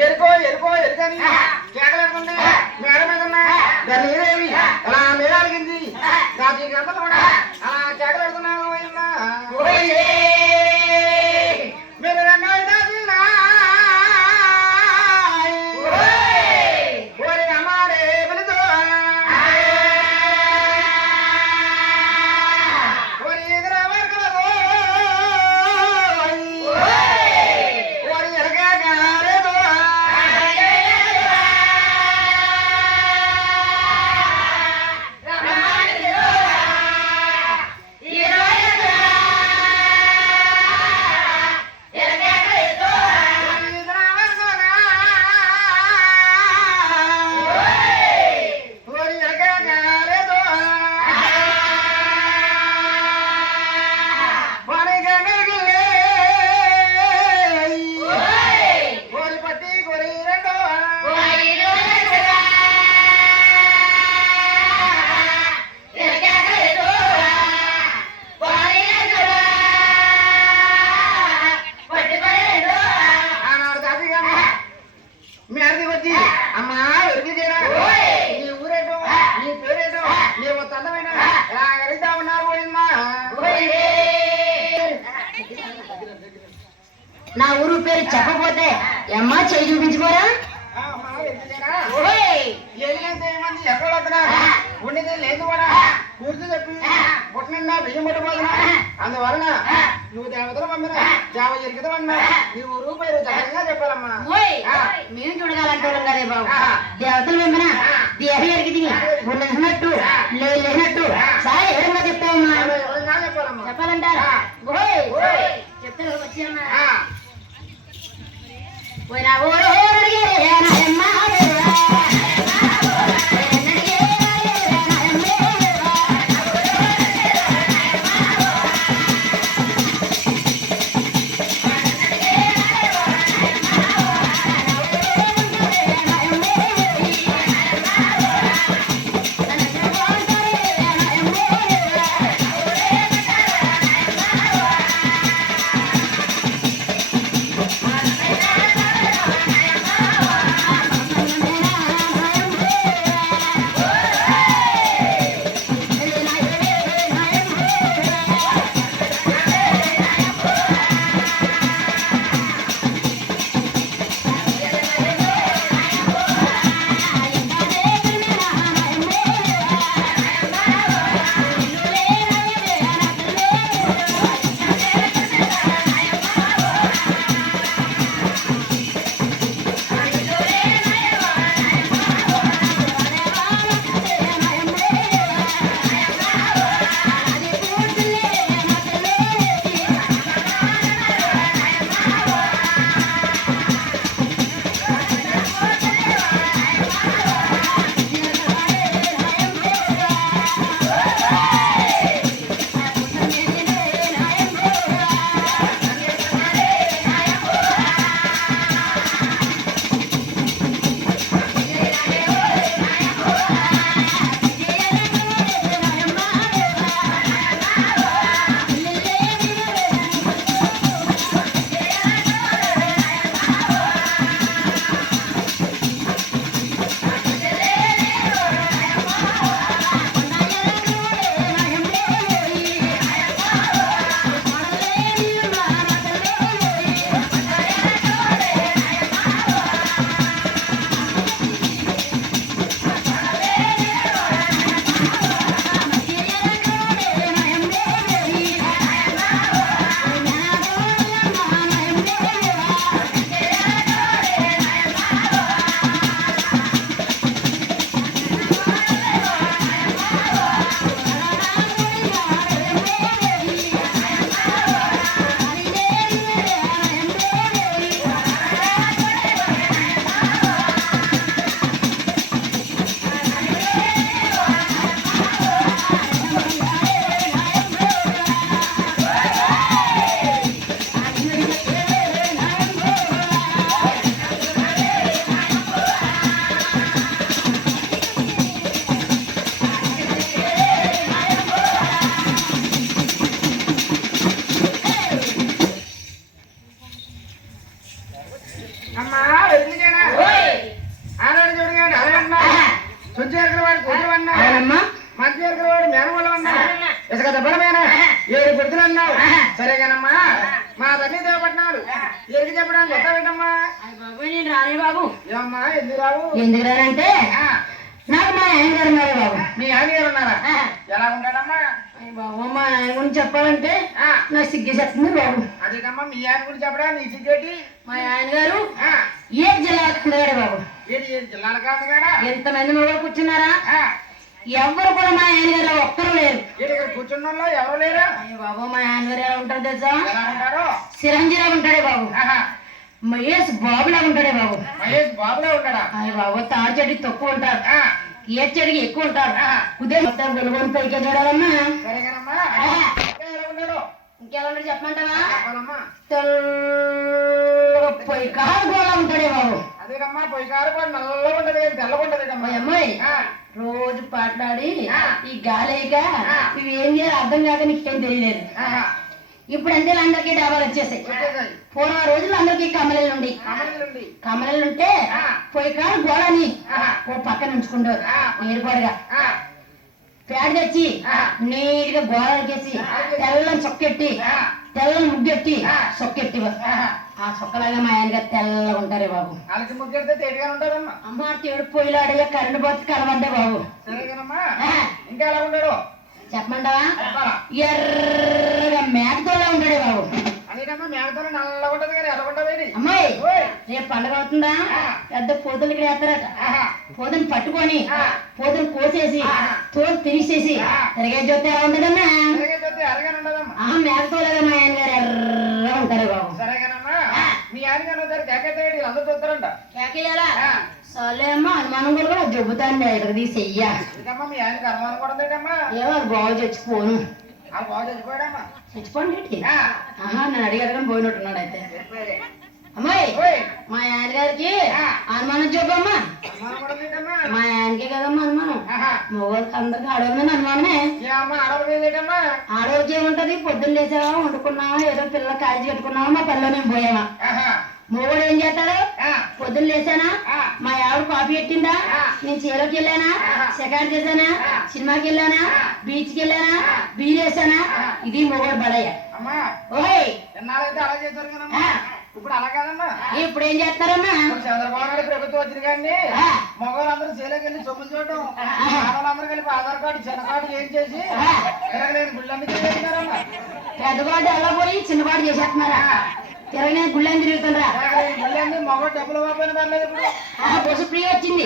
ఎరుకో ఎరుకో ఎరుకని కేకలేకుండా మేడ మీద ఉన్నా దాన్ని ఏదేమి అలా మేడాలిగింది దాని గంటలు కూడా అలా కేకలేడుతున్నాను మీరు రెండు నా ఊరు పేరు చెప్పపోతే అమ్మా చేయి చూపించుకోరా ఉండేది లేదు కూడా పూర్తి చెప్పి పుట్టిన బియ్యం పట్టుకోదునా అందువలన నువ్వు దేవతలు పంపిన జావ జరిగితమన్నా నీ ఊరు పేరు చక్కగా చెప్పాలమ్మా మేము చూడగాలంటాం కదే బాబు దేవతలు పంపిన దేహ జరిగింది ఉన్నట్టు లేనట్టు సార్ ఎవరన్నా చెప్తావమ్మా చెప్పాలమ్మా చెప్పాలంటారా చెప్తారు వచ్చామ్మా పోయినా అమ్మా వెతికేనా ఆనాడు చూడగాడు అలా చుంచేరుకుల వాడు కూతురు అన్నా అవునమ్మా మధ్య వాడు మేనవాళ్ళు అన్నా ఇసుక దెబ్బలమేనా 7 గుర్తులు అన్నావు సరేగానమ్మా మా తల్లి దేవపట్నాలు ఎరికి చెప్పడానికి వస్తావేంటమ్మా బాబు నేను రానే బాబు ఏమమ్మా ఎందుకు రావు ఎందుకు రానంటే నాకు మా ఆయన గారు ఉన్నారు బాబు మీ ఆయన గారు ఉన్నారా ఎలా ఉంటాడమ్మా బాబు మా ఆయన గురించి చెప్పాలంటే నాకు సిగ్గేసేస్తుంది బాబు అదేటమ్మా మీ ఆయన గురించి చెప్పడా నీ సిగ్గేటి మా ఆయన గారు ఏ జిల్లాకు ఉన్నాడు బాబు ఏడు జిల్లాలు కాదు కదా ఎంతమంది మొగలు కూర్చున్నారా ఎవరు కూడా మా ఆయన గారు ఒక్కరు లేరు ఇక్కడ కూర్చున్న వాళ్ళు ఎవరు లేరా బాబు మా ఆయన గారు ఎలా ఉంటారు తెలుసా ఎలా ఉంటారు చిరంజీవి ఉంటాడే బాబు మహేష్ బాబులా ఉంటాడే బాబు మహేష్ బాబులా ఉంటాడా అయ్య బాబు తాడు చెట్టుకి తక్కువ ఉంటారు ఏ చెట్టుకి ఎక్కువ ఉంటారు ఉదయం మొత్తం గొలుగొని పైకి చూడాలమ్మా సరేగానమ్మా ఎలా ఉన్నాడు ఇంకెలా ఉంటాడు చెప్పమంటావా చెప్పాలమ్మా తెల్లగా పొయ్యి కాలు కూడా ఉంటాడే బాబు అదేనమ్మా పొయ్యి కారు కూడా నల్లగా ఉంటది తెల్లగా ఉంటది అమ్మాయి రోజు పాటలాడి ఈ గాలేక ఇవి ఏం చేయాలి అర్థం కాక నీకేం తెలియలేదు ఇప్పుడు అంతే అందరికీ డాబాలు వచ్చేసాయి పూర్వ రోజులు అందరికీ కమలలు ఉండి కమలలు ఉంటే పొయ్యి కాదు గోడని ఓ పక్కన ఉంచుకుంటారు ఏర్పాటుగా పేడ తెచ్చి నీట్ గా గోడలకేసి తెల్లని చొక్కెట్టి తెల్లని ముగ్గెట్టి సొక్కెట్టి ఆ సొక్కలాగా మా ఆయన గారు తెల్లగా ఉంటారే బాబు వాళ్ళకి ముగ్గెడితే తేడిగా ఉంటారమ్మా అమ్మ తేడు పొయ్యిలో అడిగే కరెంట్ పోతే కలవంటే బాబు సరేగానమ్మా ఇంకా ఎలా ఉంటాడు చెప్పమంటావా ఎర్రగా మేకతోలా ఉంటాడే బాబు అదేనమ్మా మేకతో నల్లగా ఉంటది కానీ ఎలా ఉంటది అమ్మాయి రేపు పండుగ అవుతుందా పెద్ద పోతులు ఇక్కడ వేస్తారట పోతుని పట్టుకొని పోతుని కోసేసి తోలు తిరిసేసి తిరిగే జ్యోతి ఎలా ఉంటదమ్మా మేకతోలాగా మా ఆయన గారు ఎర్రగా ఉంటారు బాబు సరేగానమ్మా మీ ఆయన గారు కేకేతాడు అందరూ చూస్తారంట కేకేయాలా సరే అమ్మా అనుమానం కూడా జబ్బుతాండి ఇక్కడ తీసేయ్యా మీ ఆయనకి అనుమానం కూడా ఉందేటమ్మా ఏమో బాగు చచ్చిపోను అది బాగా చచ్చిపోయాడమ్మా చచ్చిపోండి నన్ను అడిగారు పోయినట్టున్నాడు అయితే అమ్మాయి మా ఆయన గారికి అనుమానం చెప్పమ్మా మా ఆయనకే కదమ్మా అనుమానం మొగోళ్ళకి అందరికి ఆడవాళ్ళ మీద అనుమానమే ఆడవాళ్ళకి ఏముంటది పొద్దున్న లేచావా వండుకున్నావా ఏదో పిల్లలు కాల్చి పెట్టుకున్నావా మా పనిలో మేము పోయామా మొగోడు ఏం చేస్తాడు పొద్దున్న లేచానా మా ఆవిడ కాఫీ పెట్టిందా నేను చీరకి వెళ్ళానా షికారు చేశానా సినిమాకి వెళ్ళానా బీచ్కి వెళ్ళానా బీరేసానా ఇది మొగోడు బడయ్య ఓయ్ అలా చేశారు కదమ్మా ఇప్పుడు అలా కాదమ్మా ఇప్పుడు ఏం చేస్తారమ్మా చంద్రబాబు నాయుడు ప్రభుత్వం వచ్చింది కానీ మగవాళ్ళందరూ చేలోకి వెళ్ళి సొమ్ములు చూడటం ఆడవాళ్ళందరూ కలిపి ఆధార్ కార్డు చిన్న కార్డు ఏం చేసి తిరగలేని గుళ్ళన్నీ తిరిగేస్తున్నారమ్మా పెద్ద కార్డు ఎలా పోయి చిన్న కార్డు చేసేస్తున్నారా తిరగలేని గుళ్ళని తిరుగుతుండ్రా గుళ్ళన్నీ మగవాడు డబ్బులు ఇవ్వకపోయినా పర్లేదు ఇప్పుడు బస్సు ఫ్రీ వచ్చింది